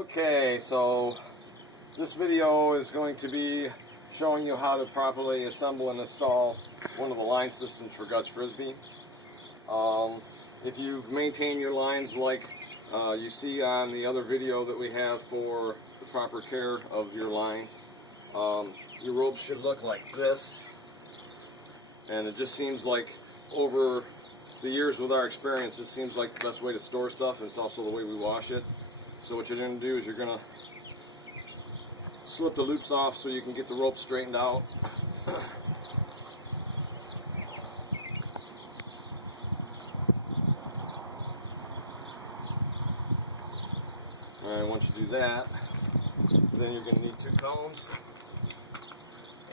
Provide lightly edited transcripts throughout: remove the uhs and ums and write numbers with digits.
Okay, so this video is going to be showing you how to properly assemble and install one of the line systems for G.U.T.S Frisbee. If you maintain your lines like you see on the other video that we have for the proper care of your lines, your ropes should look like this. And it just seems like over the years with our experience, it seems like the best way to store stuff, and it's also the way we wash it. So what you're going to do is you're going to slip the loops off so you can get the rope straightened out. Alright, once you do that, then you're going to need 2 cones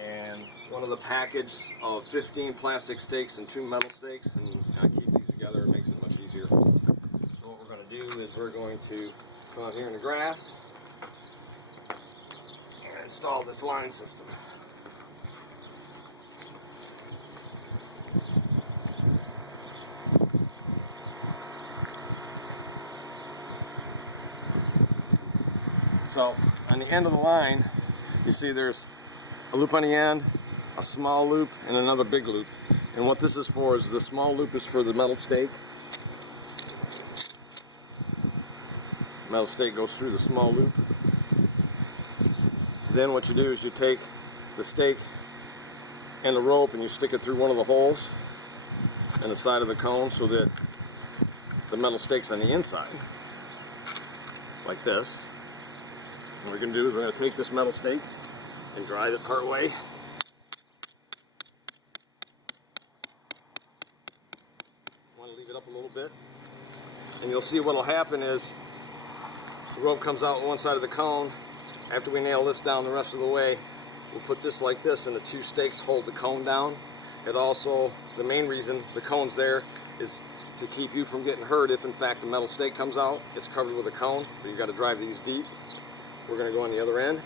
and one of the package of 15 plastic stakes and 2 metal stakes, and kind of keep these together. It makes it much easier. So what we're going to do is we're going to come out here in the grass and install this line system. So on the end of the line, you see there's a loop on the end, a small loop, and another big loop. And what this is for is the small loop is for the metal stake. Metal stake goes through the small loop. Then what you do is you take the stake and the rope and you stick it through one of the holes in the side of the cone so that the metal stake's on the inside, like this. What we're going to do is we're going to take this metal stake and drive it part way. Want to leave it up a little bit, and you'll see what will happen is the rope comes out on one side of the cone. After we nail this down the rest of the way, we'll put this like this, and the 2 stakes hold the cone down. It also, the main reason the cone's there is to keep you from getting hurt if in fact the metal stake comes out. It's covered with a cone, but you've got to drive these deep. We're going to go on the other end.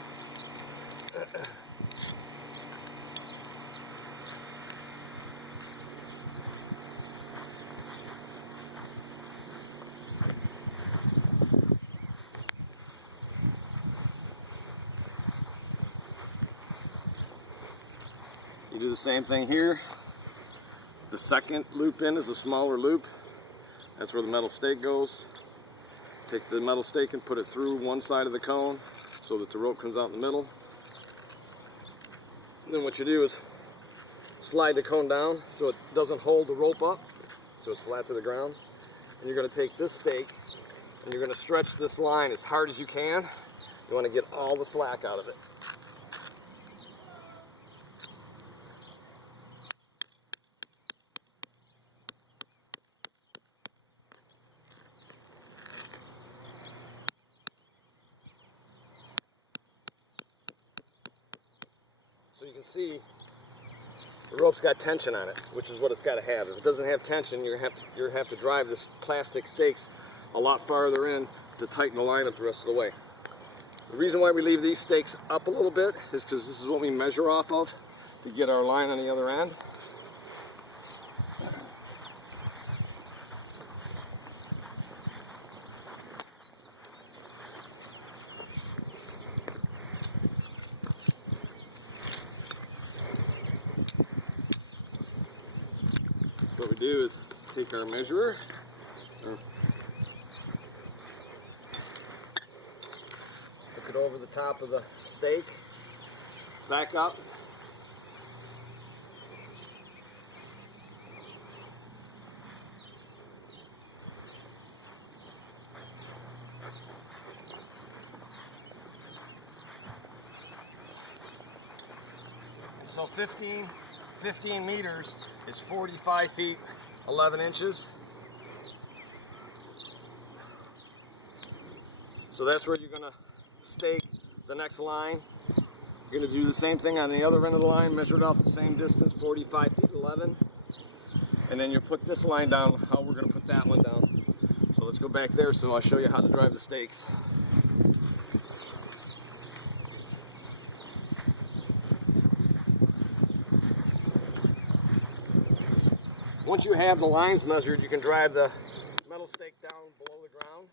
You do the same thing here. The second loop in is a smaller loop. That's where the metal stake goes. Take the metal stake and put it through one side of the cone so that the rope comes out in the middle. And then what you do is slide the cone down so it doesn't hold the rope up, so it's flat to the ground. And you're going to take this stake and you're going to stretch this line as hard as you can. You want to get all the slack out of it. So you can see the rope's got tension on it, which is what it's got to have. If it doesn't have tension, you have to drive this plastic stakes a lot farther in to tighten the line up the rest of the way. The reason why we leave these stakes up a little bit is because this is what we measure off of to get our line on the other end. What we do is take our measurer, hook it over the top of the stake, back up, and so 15 meters is 45 feet 11 inches. So that's where you're going to stake the next line. You're going to do the same thing on the other end of the line, measure it out the same distance, 45 feet 11. And then you put this line down, how we're going to put that one down. So let's go back there so I'll show you how to drive the stakes. Once you have the lines measured, you can drive the metal stake down below the ground.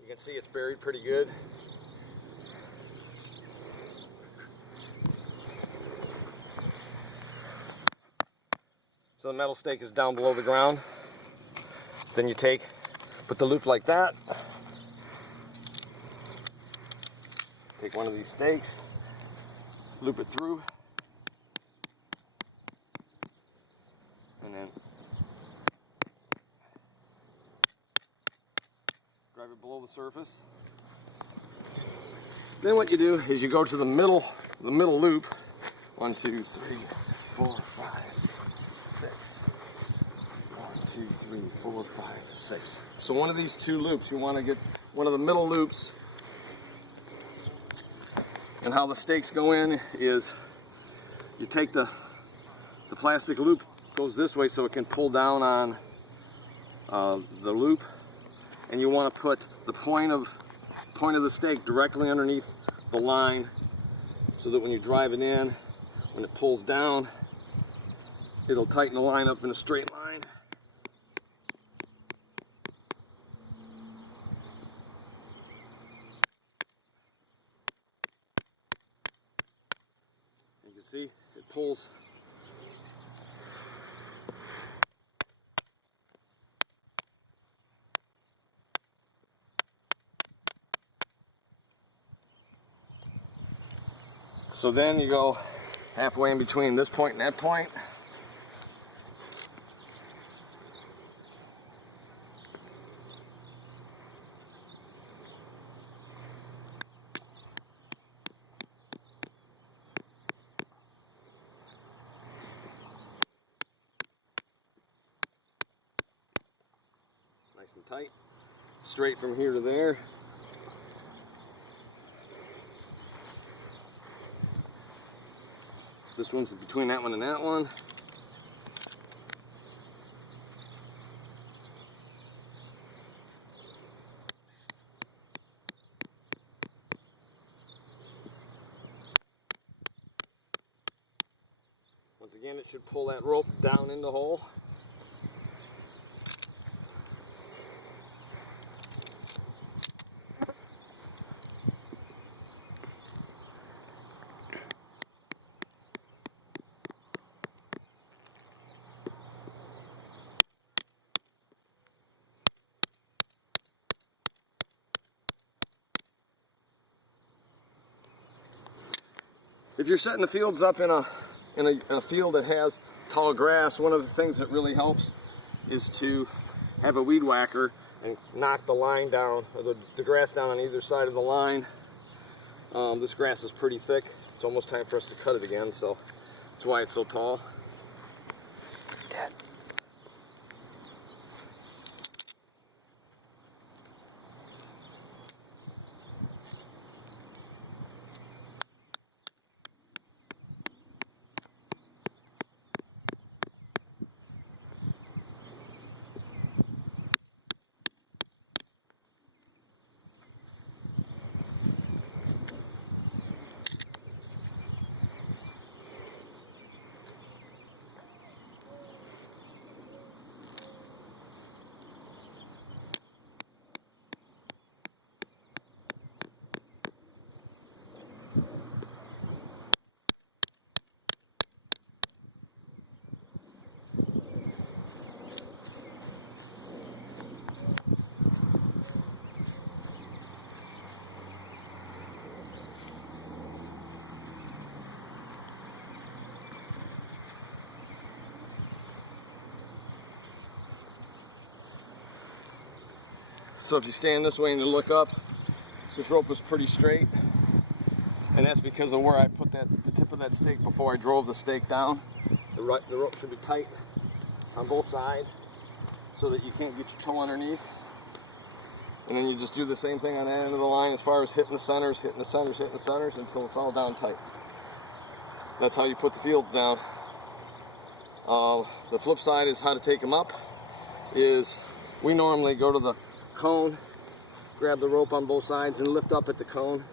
You can see it's buried pretty good. So the metal stake is down below the ground. Then you put the loop like that. Take one of these stakes, loop it through, and then drive it below the surface. Then what you do is you go to the middle loop. 1, 2, 3, 4, 5, 6. 1, 2, 3, 4, 5, 6. So one of these two loops, you want to get one of the middle loops. And how the stakes go in is you take the plastic loop, goes this way so it can pull down on the loop, and you want to put the point of the stake directly underneath the line so that when you drive it in, when it pulls down, it'll tighten the line up in a straight line. You can see it pulls. So then you go halfway in between this point and that point. Nice and tight. Straight from here to there. This one's between that one and that one. Once again, it should pull that rope down in the hole. If you're setting the fields up in a field that has tall grass, one of the things that really helps is to have a weed whacker and knock the line down, or the grass down on either side of the line. This grass is pretty thick. It's almost time for us to cut it again, so that's why it's so tall. So if you stand this way and you look up, this rope is pretty straight, and that's because of where I put the tip of that stake before I drove the stake down. The rope should be tight on both sides so that you can't get your toe underneath. And then you just do the same thing on that end of the line as far as hitting the centers, hitting the centers, hitting the centers until it's all down tight. That's how you put the fields down. The flip side is how to take them up. Is we normally go to the cone, grab the rope on both sides and lift up at the cone.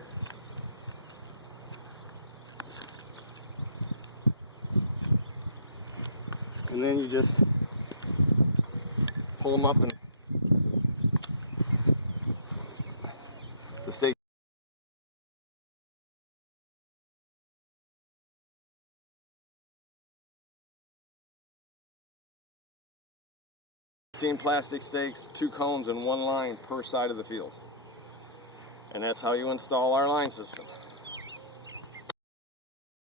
And then you just pull them up and 15 plastic stakes, 2 cones, and 1 line per side of the field. And that's how you install our line system.